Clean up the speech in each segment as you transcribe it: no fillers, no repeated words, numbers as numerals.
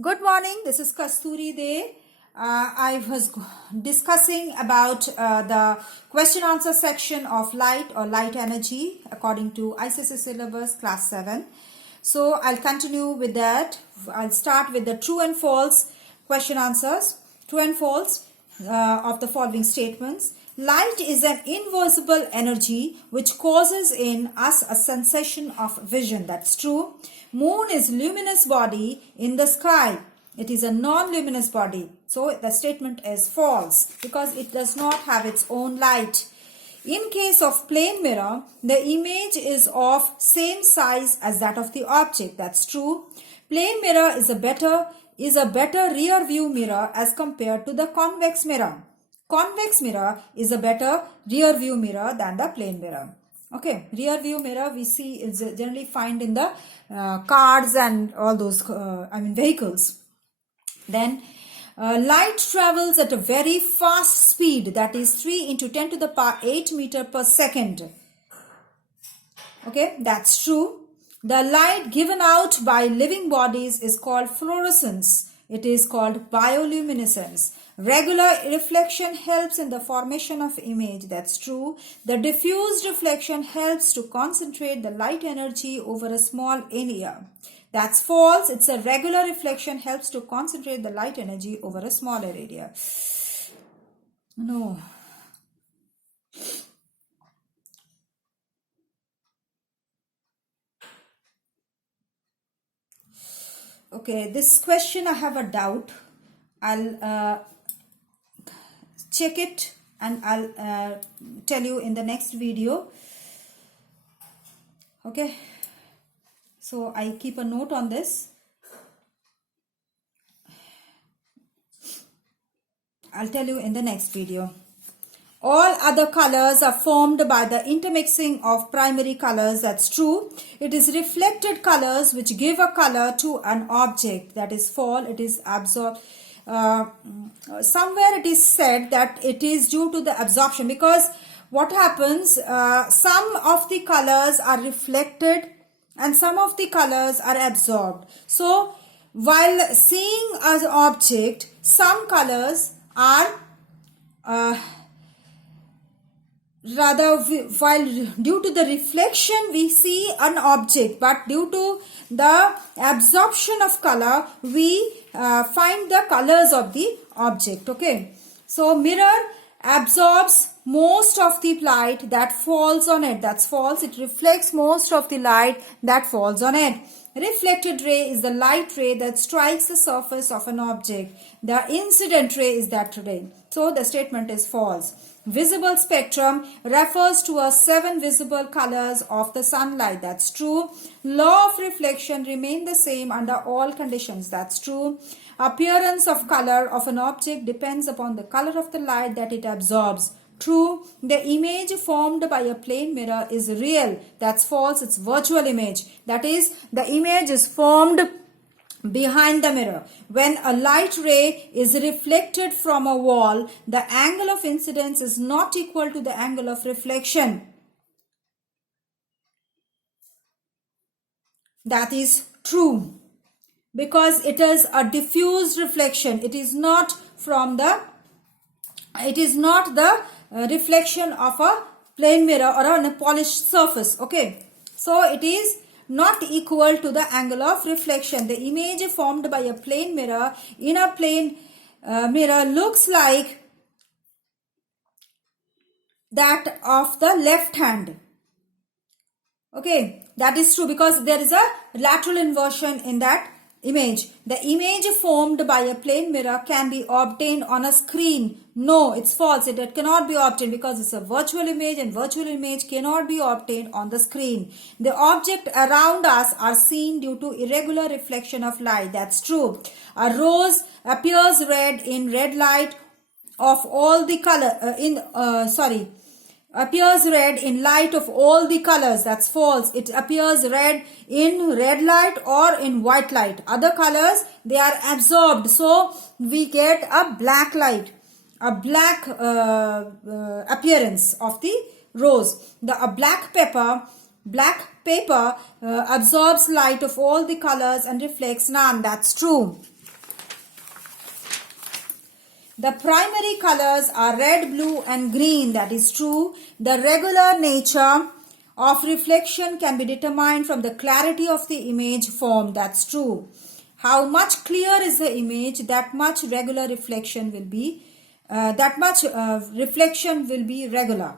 Good morning. This is Kasturi De. I was discussing about the question answer section of light or light energy according to ICSE syllabus class 7. So I'll continue with that. I'll start with the true and false question answers. True and false of the following statements. Light is an invisible energy which causes in us a sensation of vision. That's true. Moon is luminous body in the sky. It is a non-luminous body. So the statement is false because it does not have its own light. In case of plane mirror, the image is of same size as that of the object. That's true. Plane mirror is a better rear view mirror as compared to the convex mirror. Convex mirror is a better rear view mirror than the plane mirror. Okay, rear view mirror we see is generally find in the cars and all those vehicles. Then light travels at a very fast speed, that is 3 into 10 to the power 8 meter per second. Okay, that's true. The light given out by living bodies is called fluorescence. It is called bioluminescence. Regular reflection helps in the formation of image. That's true. The diffused reflection helps to concentrate the light energy over a small area. That's false. It's a regular reflection helps to concentrate the light energy over a smaller area. No. Okay, this question I have a doubt. I'll check it and I'll tell you in the next video. Okay, so I keep a note on this. I'll tell you in the next video. All other colors are formed by the intermixing of primary colors. That's true. It is reflected colors which give a color to an object. That is false. It is absorbed. Somewhere it is said that it is due to the absorption, because what happens, some of the colors are reflected and some of the colors are absorbed. So while seeing an object, some colors are while due to the reflection we see an object, but due to the absorption of color we find the colors of the object. Okay, so mirror absorbs most of the light that falls on it. That's false. It reflects most of the light that falls on it. Reflected ray is the light ray that strikes the surface of an object. The incident ray is that ray. So the statement is false. Visible spectrum refers to a 7 visible colors of the sunlight. That's true. Law of reflection remain the same under all conditions. That's true. Appearance of color of an object depends upon the color of the light that it absorbs. True. The image formed by a plane mirror is real. That's false. It's virtual image. That is, the image is formed behind the mirror. When a light ray is reflected from a wall, the angle of incidence is not equal to the angle of reflection. That is true, because it is a diffused reflection. It is not the reflection of a plane mirror or on a polished surface. Okay, so it is not equal to the angle of reflection. The image formed by a plane mirror in a plane mirror looks like that of the left hand. Okay, that is true because there is a lateral inversion in that image. The image formed by a plane mirror can be obtained on a screen. No, it's false. It cannot be obtained because it's a virtual image, and virtual image cannot be obtained on the screen. The object around us are seen due to irregular reflection of light. That's true. A rose appears red in red light of all the color appears red in light of all the colors. That's false. It appears red in red light or in white light. Other colors, they are absorbed. So we get a black light, a black appearance of the rose. A black paper absorbs light of all the colors and reflects none. That's true. The primary colors are red, blue and green. That is true. The regular nature of reflection can be determined from the clarity of the image formed. That's true. How much clear is the image, that much regular reflection will be, reflection will be regular.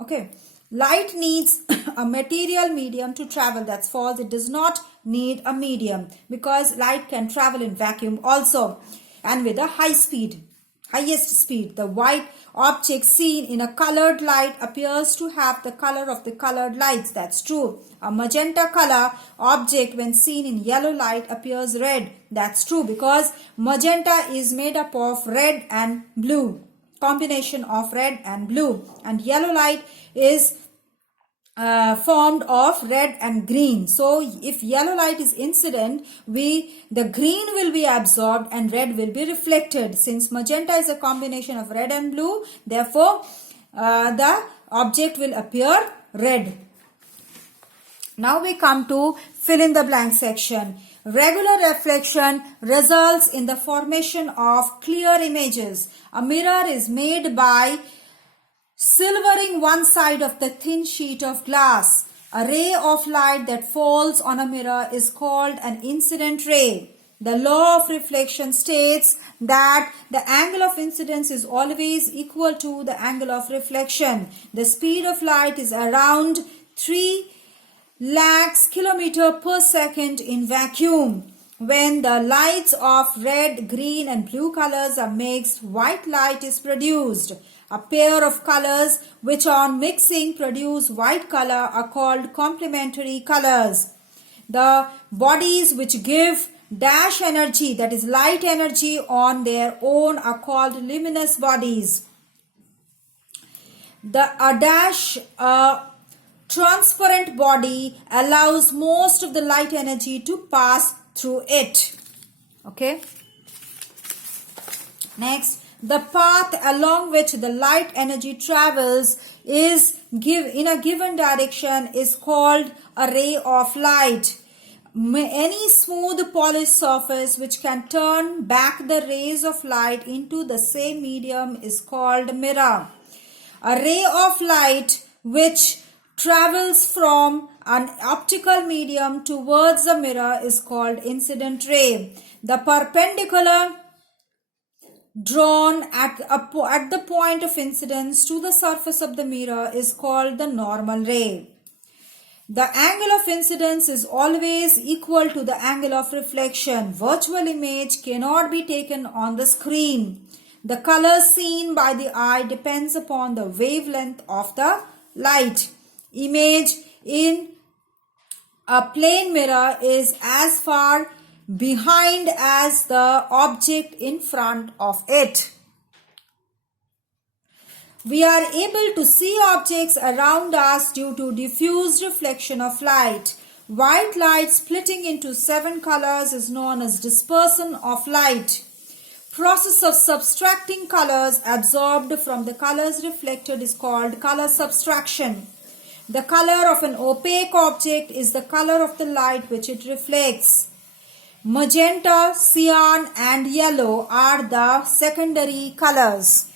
Okay. Light needs a material medium to travel. That's false. It does not need a medium because light can travel in vacuum also and with a highest speed. The white object seen in a colored light appears to have the color of the colored lights. That's true. A magenta color object when seen in yellow light appears red. That's true because magenta is made up of red and blue. Combination of red and blue. And yellow light is formed of red and green. So if yellow light is incident, the green will be absorbed and red will be reflected. Since magenta is a combination of red and blue, therefore the object will appear red. Now we come to fill in the blank section. Regular reflection results in the formation of clear images. A mirror is made by silvering one side of the thin sheet of glass. A ray of light that falls on a mirror is called an incident ray. The law of reflection states that the angle of incidence is always equal to the angle of reflection. The speed of light is around 3 lakhs kilometer per second in vacuum. When the lights of red, green and blue colors are mixed, white light is produced. A pair of colors which on mixing produce white color are called complementary colors. The bodies which give dash energy, that is light energy on their own, are called luminous bodies. A transparent body allows most of the light energy to pass through it. Okay. Next, the path along which the light energy travels in a given direction is called a ray of light. Any smooth polished surface which can turn back the rays of light into the same medium is called a mirror. A ray of light which travels from an optical medium towards a mirror is called incident ray. The perpendicular drawn at the point of incidence to the surface of the mirror is called the normal ray. The angle of incidence is always equal to the angle of reflection. Virtual image cannot be taken on the screen. The color seen by the eye depends upon the wavelength of the light. Image in a plane mirror is as far behind as the object in front of it. We are able to see objects around us due to diffused reflection of light. White light splitting into 7 colors is known as dispersion of light. Process of subtracting colors absorbed from the colors reflected is called color subtraction. The color of an opaque object is the color of the light which it reflects. Magenta, cyan and yellow are the secondary colors.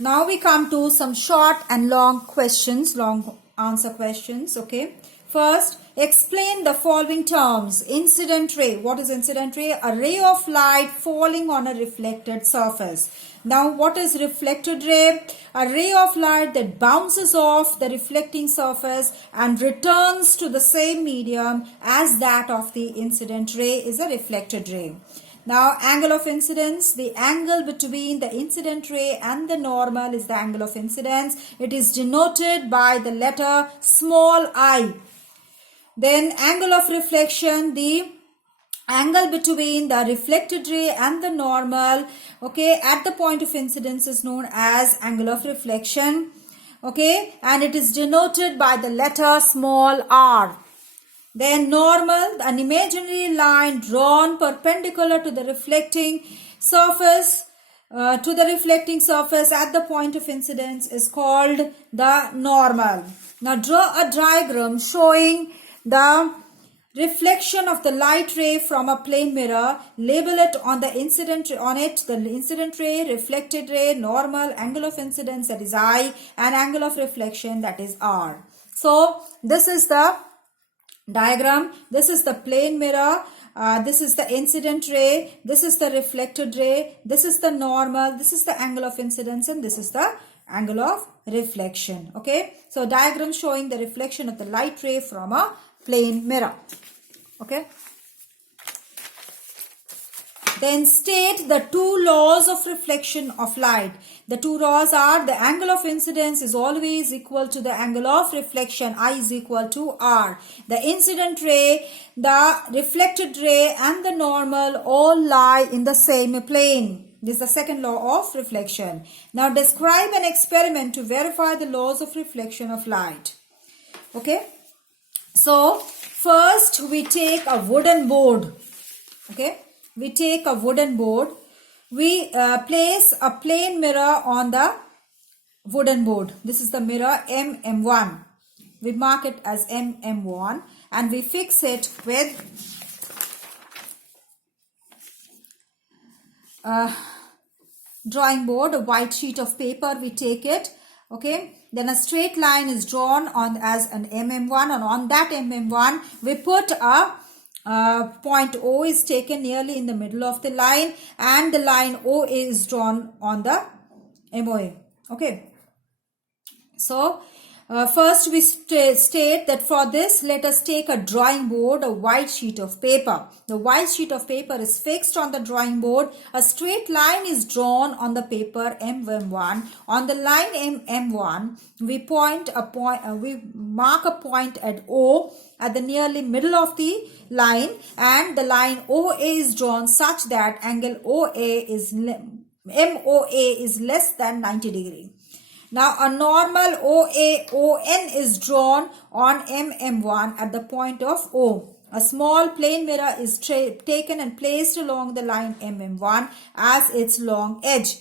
Now we come to some short and long questions, long answer questions. Okay. First, explain the following terms. Incident ray. What is incident ray? A ray of light falling on a reflected surface. Now, what is reflected ray? A ray of light that bounces off the reflecting surface and returns to the same medium as that of the incident ray is a reflected ray. Now, angle of incidence. The angle between the incident ray and the normal is the angle of incidence. It is denoted by the letter small I. Then angle of reflection, the angle between the reflected ray and the normal, okay, at the point of incidence is known as angle of reflection, okay, and it is denoted by the letter small r. Then normal, an imaginary line drawn perpendicular to the reflecting surface, at the point of incidence is called the normal. Now draw a diagram showing the reflection of the light ray from a plane mirror, label it on the incident the incident ray, reflected ray, normal, angle of incidence, that is I, and angle of reflection, that is R. So this is the diagram. This is the plane mirror. This is the incident ray. This is the reflected ray. This is the normal. This is the angle of incidence, and this is the angle of reflection. Okay. So diagram showing the reflection of the light ray from a plane mirror. Okay. Then state the two laws of reflection of light. The two laws are: the angle of incidence is always equal to the angle of reflection, I is equal to R. The incident ray, the reflected ray, and the normal all lie in the same plane. This is the second law of reflection. Now describe an experiment to verify the laws of reflection of light. Okay. So first we take a wooden board. Okay. We take a wooden board. We place a plane mirror on the wooden board. This is the mirror MM1. We mark it as MM1 and we fix it with a drawing board, a white sheet of paper. We take it. Okay. Then a straight line is drawn on as an MM1, and on that MM1 we put a point O is taken nearly in the middle of the line, and the line OA is drawn on the MOA. Okay. So first we state that for this, let us take a drawing board, a white sheet of paper. The white sheet of paper is fixed on the drawing board. A straight line is drawn on the paper MM1. On the line MM1, we mark a point at O at the nearly middle of the line, and the line OA is drawn such that angle MOA is less than 90 degree. Now a normal ON is drawn on MM1 at the point of O. A small plane mirror is taken and placed along the line MM1 as its long edge.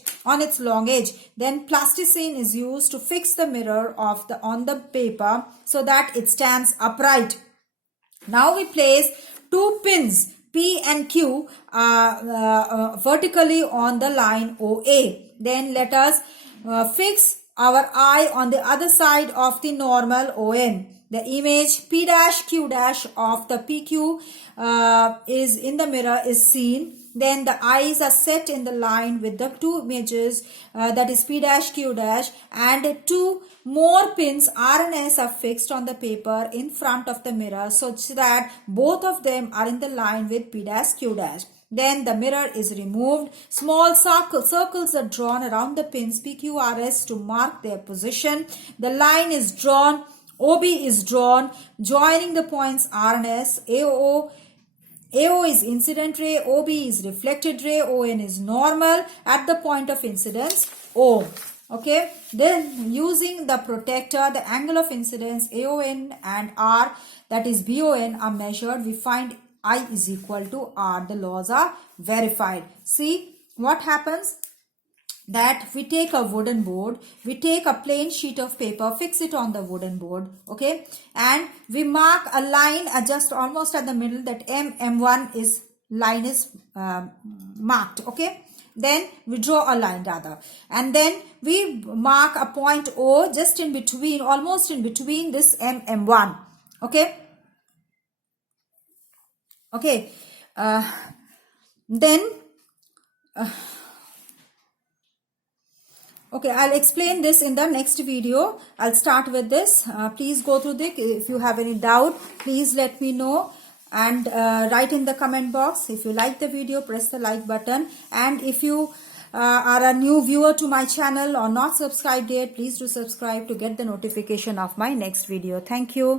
Then plasticine is used to fix the mirror on the paper so that it stands upright. Now we place two pins P and Q vertically on the line OA. Then let us fix our eye on the other side of the normal ON. The image P', Q' of the PQ is in the mirror is seen. Then the eyes are set in the line with the two images, that is P', Q', and two more pins R and S are fixed on the paper in front of the mirror such that both of them are in the line with P', Q'. Then the mirror is removed. Small circles are drawn around the pins PQRS to mark their position. The line is drawn. OB is drawn, joining the points R and S. AO is incident ray, OB is reflected ray, ON is normal at the point of incidence O. Okay. Then using the protector, the angle of incidence AON and R, that is BON, are measured. We find I is equal to R. The laws are verified. See what happens? That we take a wooden board, we take a plain sheet of paper, fix it on the wooden board, okay, and we mark a line just almost at the middle, that MM1 is line is marked, okay. Then we draw a line rather, and then we mark a point O just in between, almost in between this MM1, okay. Okay, then okay, I'll explain this in the next video. I'll start with this. Please go through this. If you have any doubt, please let me know and write in the comment box. If you like the video, press the like button. And if you are a new viewer to my channel or not subscribed yet, please do subscribe to get the notification of my next video. Thank you.